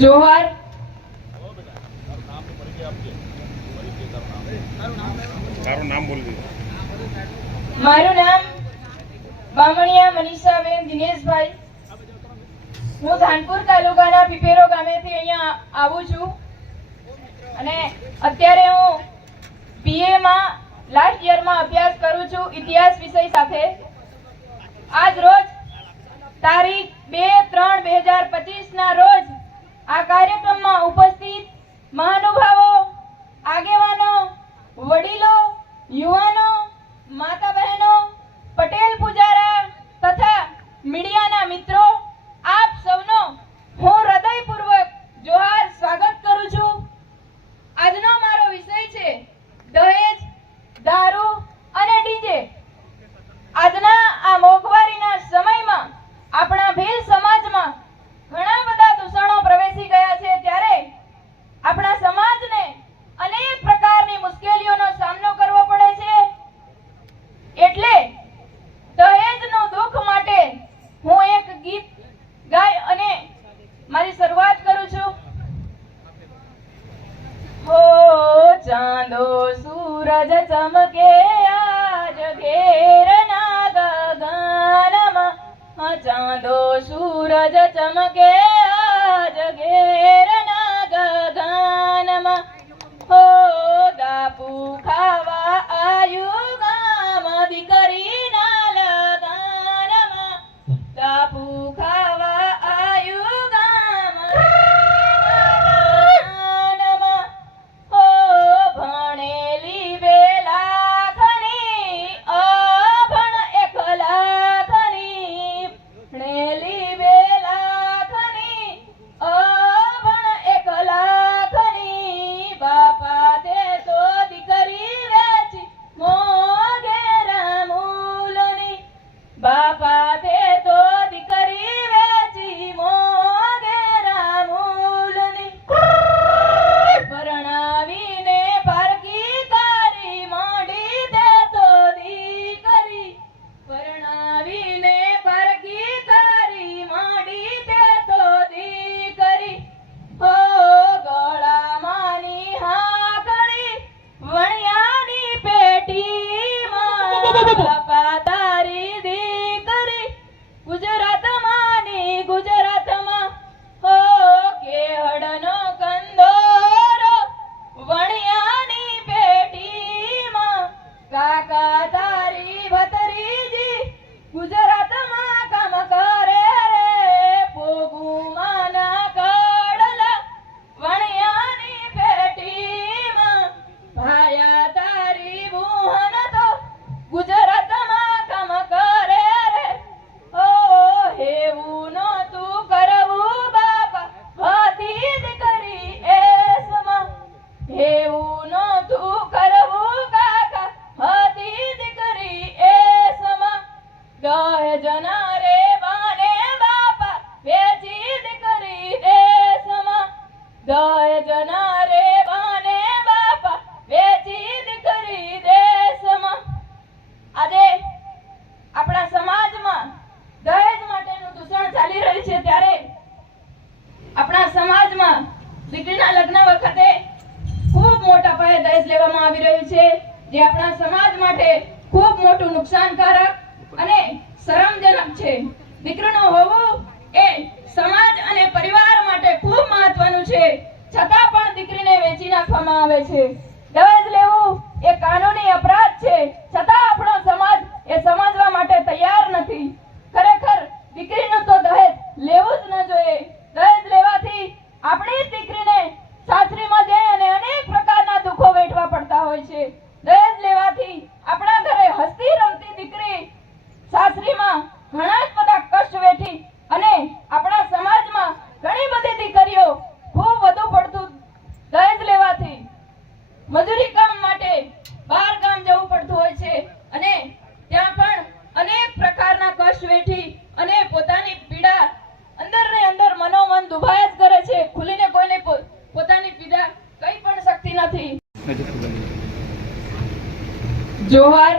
જોહાર. મારું નામ બામણિયા મનીષાબેન દિનેશભાઈ. હું ધાનપુર તાલુકાના પીપેરો ગામેથી અહીંયા આવું છું અને અત્યારે હું BA માં લાસ્ટ યરમાં અભ્યાસ કરું છું ઇતિહાસ વિષય સાથે. આજ રોજ તારીખ 2/3/2025 ના રોજ આ કાર્યક્રમમાં ઉપસ્થિત મહાનુભાવો, આગેવાનો, વડીલો, યુવાનો, માતા બહેનો, પટેલ પૂજારા તથા મીડિયાના મિત્રો, આપ સૌનો હું હૃદયપૂર્વક જોહાર સ્વાગત કરું છું. આજનો મારો વિષય છે દહેજ, દારૂ અને ડીજે. આજના આ મોંઘવારીના સમયમાં આપણા ભીલ સમાજમાં ઘણા બધા દૂષણો પ્રવેશી ગયા છે, ત્યારે આપણા સમાજને અનેક પ્રકારની મુશ્કેલીઓનો સામનો કરવો પડે છે. એટલે દહેજનું દુઃખ માટે હું એક ગીત ગાય અને મારી શરૂઆત કરું છું. હો ચાંદો સૂરજ ચમકે આજ ઘેરના ગગનમાં, ચાંદો સૂરજ ચમકે આજ ઘેરના ગગનમાં, હો દાપુ ખાવા આયુ ગામ દીકરીના લગનમાં, દાપુ ખાવા આયુ ગામ લગનમાં, હો ભણેલી 2 લાખની અભણ 1 લાખની, ભણેલી 2 લાખની અભણ 1 લાખની, બાપા તે તો દીકરી વેચી મોંઘેરા મૂલની, બાપા તે તો દીકરી વેચી મોંઘેરા મૂલની, પરણાવીને પારકી કરી મોડી તે તો દીકરી, પરણાવીને પારકી કરી મોડી તે તો દીકરી, હો ગળામાંની હાકળી વણિયાની પેટીમાં, બાપા તારી દીકરી ગુજરાતમાંની ગુજરાતમાં, હો કેહડનો કંદોરો વણિયાની પેટીમાં, કાકા તારી ભત્રીજી ગુજરાતમાં કામ કરે રે, ભોગુમાના કડલા વણિયાની પેટીમાં, ભાયા તારી બુહન તો ગુજરાતમાં કામ કરે રે, ઓ હેવું નહોતું કરવું બાપા ભતીજ કરી એસમાં, હેવું નહોતું કરવું કાકા ભતીજ કરી એસમાં, દહેજના રે બાને બાપા વેચી દીકરી દેશમાં, દહેજના રે બાને બાપા વેચી દીકરી દેશમાં. આજે આપણા સમાજમાં દહેજ માટેનું દૂષણ ચાલી રહ્યું છે, ત્યારે આપણા સમાજમાં દીકરીના લગ્ન વખતે ખૂબ મોટા પાયે દહેજ લેવામાં આવી રહ્યું છે, જે આપણા સમાજ માટે ખૂબ મોટું નુકસાનકારક અને શરમજનક છે. દીકરીનું હોવું એ સમાજ અને પરિવાર માટે ખૂબ મહત્વનું છે, છતાં પણ દીકરીને વેચી નાખવામાં આવે છે. દહેજ લેવું એ કાનૂની અપરાધ છે, છતાં આપણો સમાજ એ સમજવા માટે તૈયાર નથી. ખરેખર દીકરીનું તો દહેજ લેવું જ ન જોઈએ. દહેજ લેવાથી આપણી દીકરીને સાસરીમાં જઈ અને અનેક પ્રકારના દુઃખો વેઠવા પડતા હોય છે. દહેજ લેવાથી આપણા ઘરે હસતી રમતી દીકરી સાસરીમાં ઘણા જ બધા કષ્ટ વેઠી અને આપણા સમાજમાં ઘણી બધી દીકરીઓ ખૂબ વધુ પડતું દહેજ લેવાથી મજૂરી કામ માટે બહાર ગામ જવું પડતું હોય છે અને ત્યાં પણ અનેક પ્રકારના કષ્ટ વેઠી અને પોતાની પીડા અંદર ને અંદર મનોમન દુભાયા જ કરે છે. ખુલીને કોઈને પોતાની પીડા કઈ પણ શકતી નથી. જોહાર.